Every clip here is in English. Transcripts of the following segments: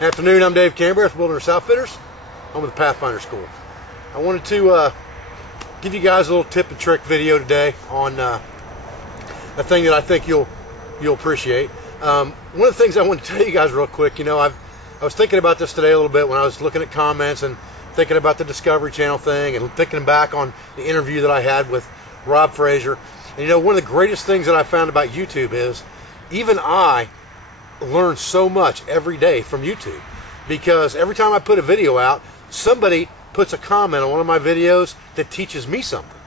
Afternoon, I'm Dave Canterbury with Wilderness Outfitters. I'm with the Pathfinder School. I wanted to give you guys a little tip and trick video today on a thing that I think you'll appreciate. One of the things I want to tell you guys real quick, I was thinking about this today a little bit when I was looking at comments and thinking about the Discovery Channel thing and thinking back on the interview that I had with Rob Fraser. And one of the greatest things that I found about YouTube is even I learn so much every day from YouTube, because every time I put a video out, somebody puts a comment on one of my videos that teaches me something.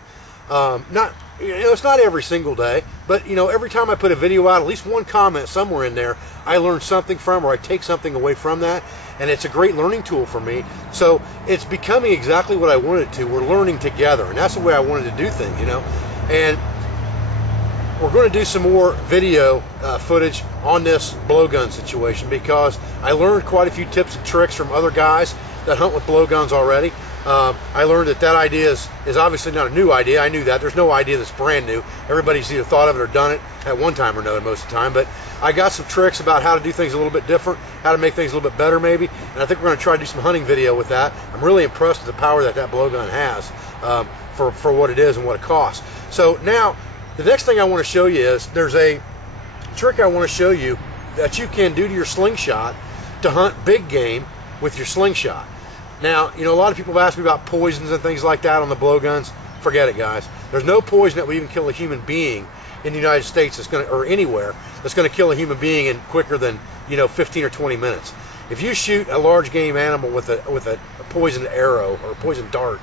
It's not every single day, but every time I put a video out, at least one comment somewhere in there I learn something from, or I take something away from that, and it's a great learning tool for me. So it's becoming exactly what I wanted it to. We're learning together, and that's the way I wanted to do things, and we're going to do some more video footage on this blowgun situation, because I learned quite a few tips and tricks from other guys that hunt with blowguns already. I learned that idea is obviously not a new idea. I knew that. There's no idea that's brand new. Everybody's either thought of it or done it at one time or another most of the time. But I got some tricks about how to do things a little bit different, how to make things a little bit better maybe, and I think we're going to try to do some hunting video with that. I'm really impressed with the power that blowgun has for what it is and what it costs. So now, the next thing I want to show you is there's a trick I want to show you that you can do to your slingshot to hunt big game with your slingshot. Now, a lot of people have asked me about poisons and things like that on the blowguns. Forget it, guys. There's no poison that will even kill a human being in the United States or anywhere that's going to kill a human being in quicker than 15 or 20 minutes. If you shoot a large game animal with a poisoned arrow or a poisoned dart,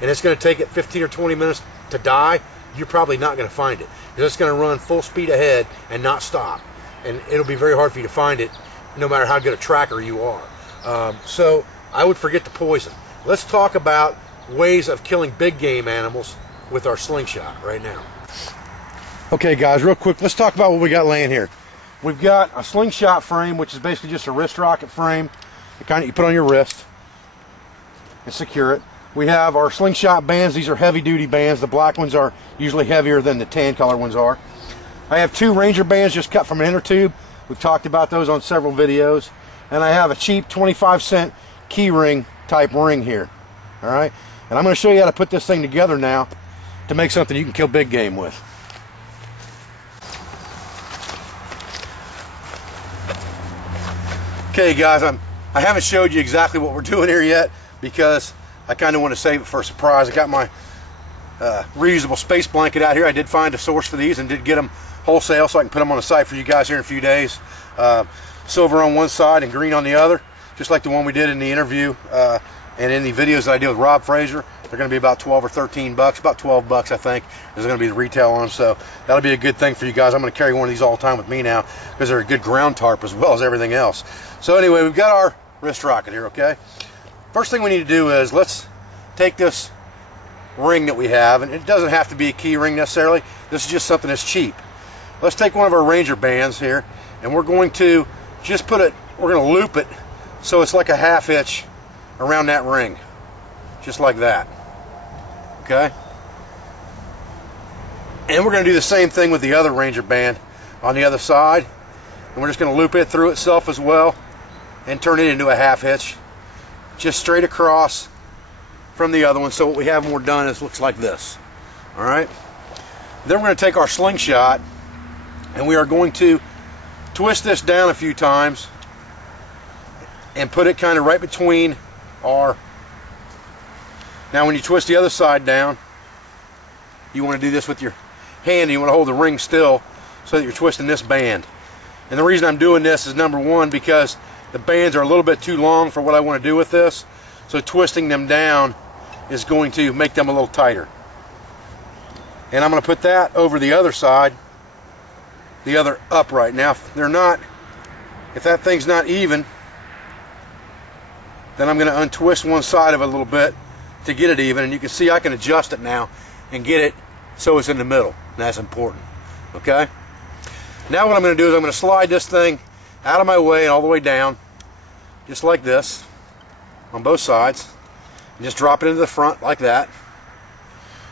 and it's going to take it 15 or 20 minutes to die, you're probably not going to find it, because it's going to run full speed ahead and not stop, and it'll be very hard for you to find it no matter how good a tracker you are. So I would forget the poison. Let's talk about ways of killing big game animals with our slingshot right now. Okay guys, real quick, let's talk about what we got laying here. We've got a slingshot frame, which is basically just a wrist rocket frame. You put on your wrist and secure it. We have our slingshot bands. These are heavy duty bands. The black ones are usually heavier than the tan color ones are. I have two Ranger bands just cut from an inner tube. We've talked about those on several videos. And I have a cheap 25-cent key ring type ring here. Alright? And I'm going to show you how to put this thing together now to make something you can kill big game with. Okay guys, I haven't showed you exactly what we're doing here yet, because I kind of want to save it for a surprise. I got my reusable space blanket out here. I did find a source for these and did get them wholesale, so I can put them on the site for you guys here in a few days. Silver on one side and green on the other, just like the one we did in the interview and in the videos that I did with Rob Fraser. They're going to be about 12 or 13 bucks, about 12 bucks I think is going to be the retail on them, so that'll be a good thing for you guys. I'm going to carry one of these all the time with me now, because they're a good ground tarp as well as everything else. So anyway, we've got our wrist rocket here, okay? First thing we need to do is let's take this ring that we have, and it doesn't have to be a key ring necessarily. This is just something that's cheap. Let's take one of our Ranger bands here, and we're going to just we're going to loop it so it's like a half hitch around that ring, just like that. Okay? And we're going to do the same thing with the other Ranger band on the other side, and we're just going to loop it through itself as well and turn it into a half hitch, just straight across from the other one. So what we have when we're done is looks like this. Alright, then we're going to take our slingshot and we are going to twist this down a few times and put it kind of right between our... Now when you twist the other side down, you want to do this with your hand, and you want to hold the ring still so that you're twisting this band. And the reason I'm doing this is, number one, because the bands are a little bit too long for what I want to do with this, so twisting them down is going to make them a little tighter. And I'm going to put that over the other side, the other upright. Now if that thing's not even, then I'm going to untwist one side of it a little bit to get it even, and you can see I can adjust it now and get it so it's in the middle, and that's important. Okay? Now what I'm going to do is I'm going to slide this thing out of my way and all the way down, just like this, on both sides, and just drop it into the front like that.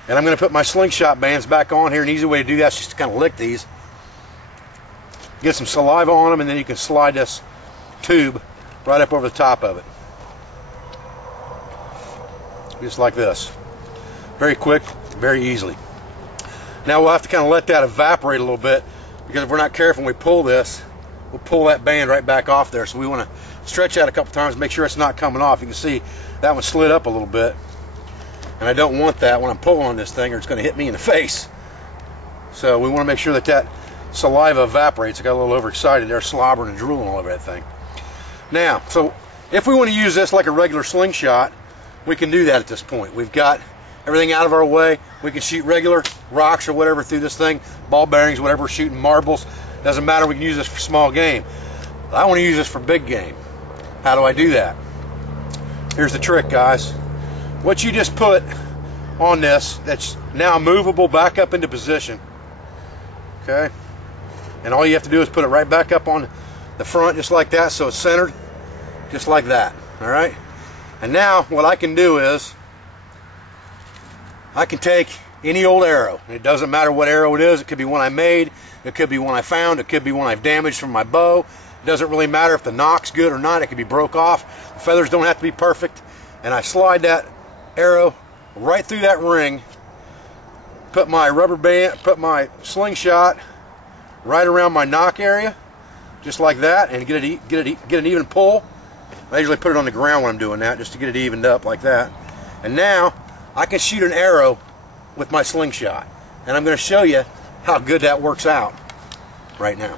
And I'm going to put my slingshot bands back on here. An easy way to do that is just to kind of lick these, get some saliva on them, and then you can slide this tube right up over the top of it. Just like this. Very quick, very easily. Now we'll have to kind of let that evaporate a little bit, because if we're not careful when we pull this, we'll pull that band right back off there. So we want to stretch out a couple times, make sure it's not coming off. You can see that one slid up a little bit, and I don't want that when I'm pulling on this thing, or it's going to hit me in the face. So we want to make sure that that saliva evaporates. I got a little overexcited there, slobbering and drooling all over that thing. Now, so if we want to use this like a regular slingshot, we can do that at this point. We've got everything out of our way. We can shoot regular rocks or whatever through this thing, ball bearings, whatever, shooting marbles. Doesn't matter, we can use this for small game. But I want to use this for big game. How do I do that? Here's the trick, guys. What you just put on this, that's now movable back up into position, okay? And all you have to do is put it right back up on the front, just like that, so it's centered, just like that, all right? And now what I can do is I can take any old arrow. It doesn't matter what arrow it is. It could be one I made, it could be one I found, it could be one I've damaged from my bow. It doesn't really matter if the knock's good or not. It could be broke off. The feathers don't have to be perfect. And I slide that arrow right through that ring, put my rubber band, put my slingshot right around my knock area, just like that, and get an even pull. I usually put it on the ground when I'm doing that, just to get it evened up like that. And now I can shoot an arrow with my slingshot, and I'm going to show you how good that works out right now.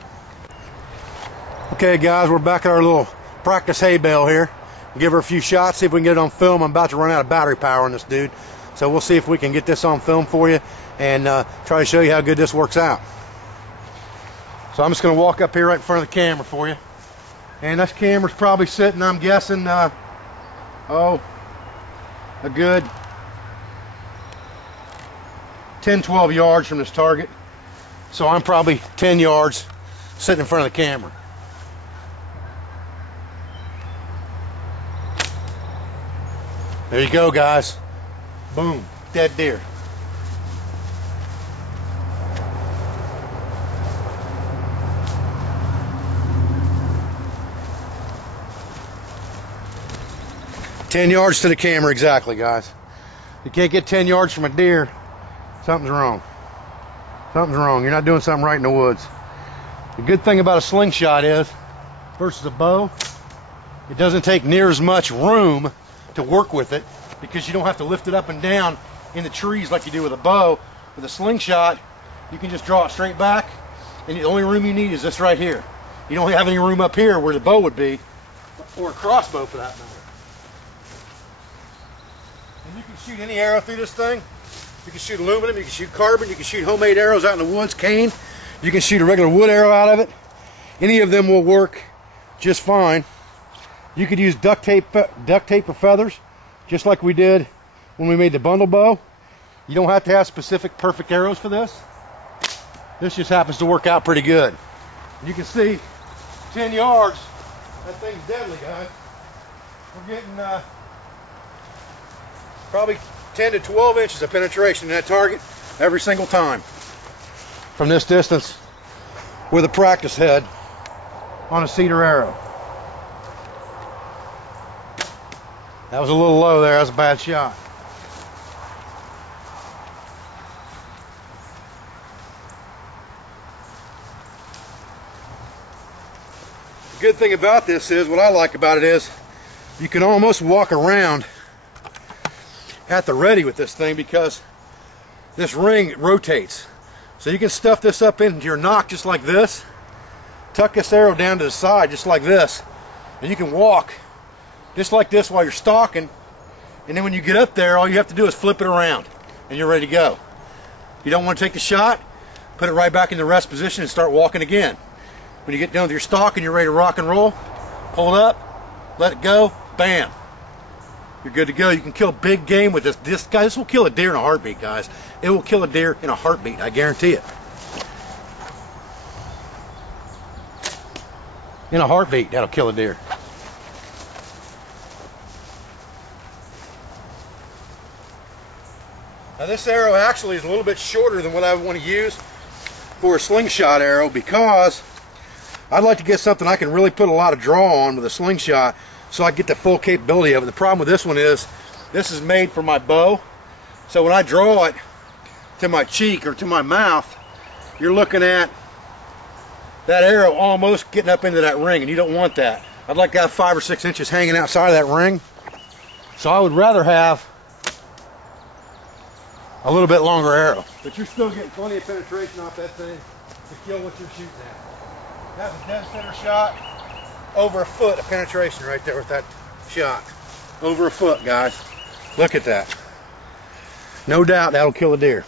Okay guys, we're back at our little practice hay bale here. Give her a few shots, see if we can get it on film. I'm about to run out of battery power on this dude, so we'll see if we can get this on film for you and try to show you how good this works out. So I'm just going to walk up here right in front of the camera for you, and this camera's probably sitting, I'm guessing, a good 10-12 yards from this target. So I'm probably 10 yards sitting in front of the camera. There you go, guys. Boom, dead deer. "10 yards to the camera exactly, guys. You can't get 10 yards from a deer, something's wrong. Something's wrong. You're not doing something right in the woods. The good thing about a slingshot is, versus a bow, it doesn't take near as much room to work with it, because you don't have to lift it up and down in the trees like you do with a bow. With a slingshot, you can just draw it straight back, and the only room you need is this right here. You don't have any room up here where the bow would be, or a crossbow for that matter. And you can shoot any arrow through this thing. You can shoot aluminum, you can shoot carbon, you can shoot homemade arrows out in the woods, cane. You can shoot a regular wood arrow out of it. Any of them will work just fine. You could use duct tape for feathers, just like we did when we made the bundle bow. You don't have to have specific perfect arrows for this. This just happens to work out pretty good. You can see 10 yards, that thing's deadly, guys. We're getting probably 10 to 12 inches of penetration in that target every single time from this distance with a practice head on a cedar arrow. That was a little low there. That was a bad shot. The good thing about this is, what I like about it is, you can almost walk around at the ready with this thing, because this ring rotates. So you can stuff this up into your nock just like this, tuck this arrow down to the side just like this, and you can walk just like this while you're stalking, and then when you get up there, all you have to do is flip it around and you're ready to go. You don't want to take the shot, put it right back in the rest position and start walking again. When you get done with your stalk and you're ready to rock and roll, pull it up, let it go, bam. You're good to go. You can kill big game with this. This will kill a deer in a heartbeat, guys. It will kill a deer in a heartbeat, I guarantee it. In a heartbeat, that'll kill a deer. Now this arrow actually is a little bit shorter than what I want to use for a slingshot arrow, because I'd like to get something I can really put a lot of draw on with a slingshot so I get the full capability of it. The problem with this one is this is made for my bow. So when I draw it to my cheek or to my mouth, you're looking at that arrow almost getting up into that ring, and you don't want that. I'd like to have 5 or 6 inches hanging outside of that ring. So I would rather have a little bit longer arrow. But you're still getting plenty of penetration off that thing to kill what you're shooting at. That's a dead center shot. Over a foot of penetration right there with that shot. Over a foot, guys. Look at that. No doubt that'll kill a deer.